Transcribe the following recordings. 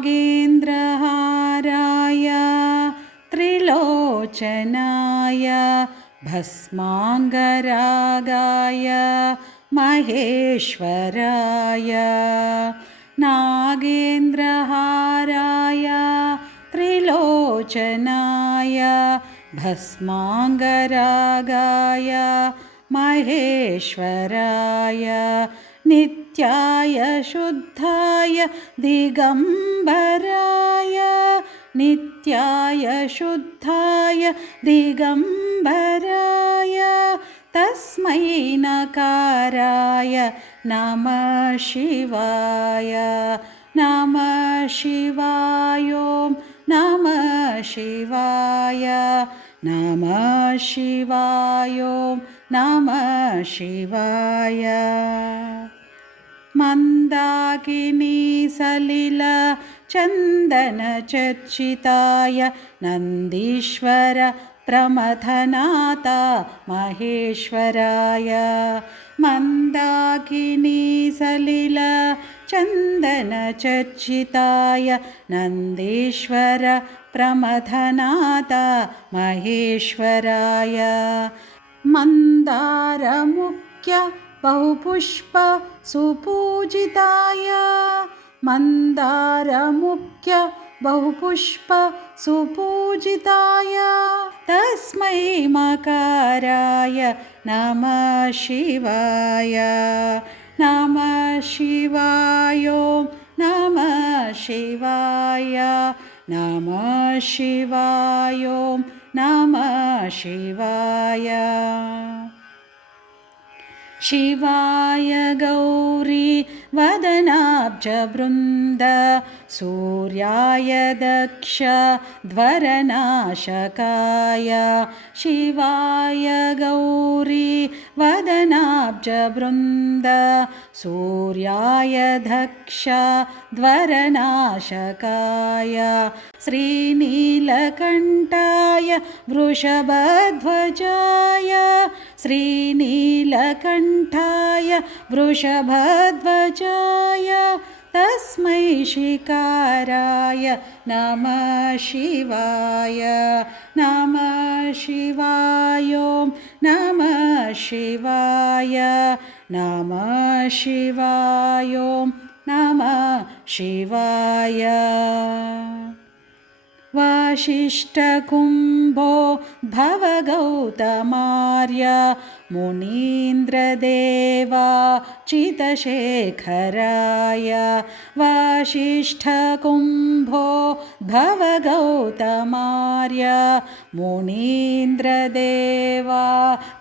नागेन्द्रहाराय त्रिलोचनाय भस्माङ्गरागाय महेश्वराय नागेन्द्रहाराय त्रिलोचनाय भस्माङ्गरागाय महेश्वराय नित्याय शुद्धाय दिगम्बराय नित्याय शुद्धाय दिगम्बराय तस्मै नकाराय नमः शिवाय नमः शिवाय ॐ नमः शिवाय नमः शिवाय ॐ नमः शिवाय मन्दाकिनी सलिल चन्दनचर्चिताय नन्दीश्वर प्रमथनाथ महेश्वराय मन्दाकिनी सलिल चन्दनचर्चिताय नन्दीश्वर प्रमथनाथ महेश्वराय मन्दारमुख्य बहुपुष्प सुपूजिताय मन्दारमुख्य बहुपुष्प सुपूजिताय तस्मै मकाराय नमः शिवाय नमः शिवाय ॐ नमः शिवाय नमः शिवाय ॐ नमः शिवाय शिवाय गौरी वदनाब्जवृन्द सूर्याय दक्ष ध्वरनाशकाय शिवाय गौरी वदनाब्जवृन्द सूर्याय दक्ष ध्वरनाशकाय श्रीनीलकण्ठाय वृषभध्वजाय श्रीनीलकण्ठाय वृषभध्वजाय तस्मै शिकाराय नमः शिवाय नमः शिवाय ॐ नमः शिवाय नमः शिवाय ॐ नमः शिवाय वसिष्ठकुम्भो भवगौतमार्य मुनीन्द्रदेवा चितशेखराय वसिष्ठकुम्भो भवगौतमार्य मुनीन्द्रदेवा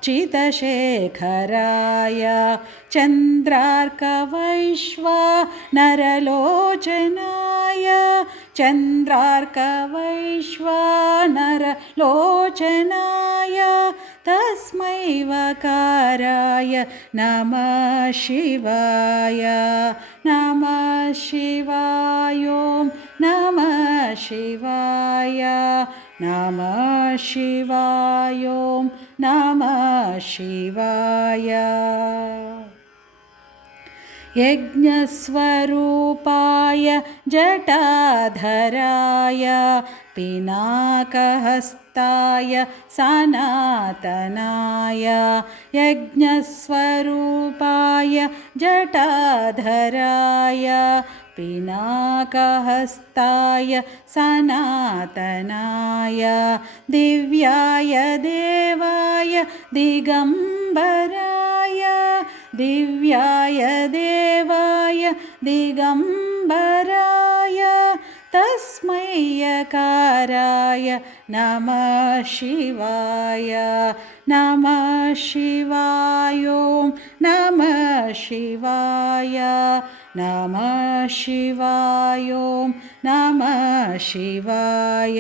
चितशेखराय चन्द्रार्कवैश्वानरलोचनाय चन्द्रार्कवैश्वानरलोचनाय तस्मै वकाराय नमः शिवाय नमः शिवाय ॐ नमः शिवाय नमः शिवाय ॐ नमः शिवाय यज्ञस्वरूपाय जटाधराय पिनाकहस्ताय सनातनाय यज्ञस्वरूपाय जटाधराय पिनाकहस्ताय सनातनाय दिव्याय देवाय दिगम्बराय दिव्याय देवाय दिगम्बराय तस्मै यकाराय नमः शिवाय नमः शिवाय ॐ नमः शिवाय नमः शिवाय ॐ नमः शिवाय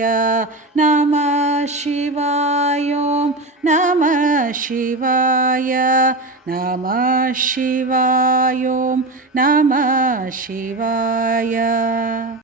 नमः शिवाय ॐ नमः शिवाय नमः शिवाय ॐ नमः शिवाय।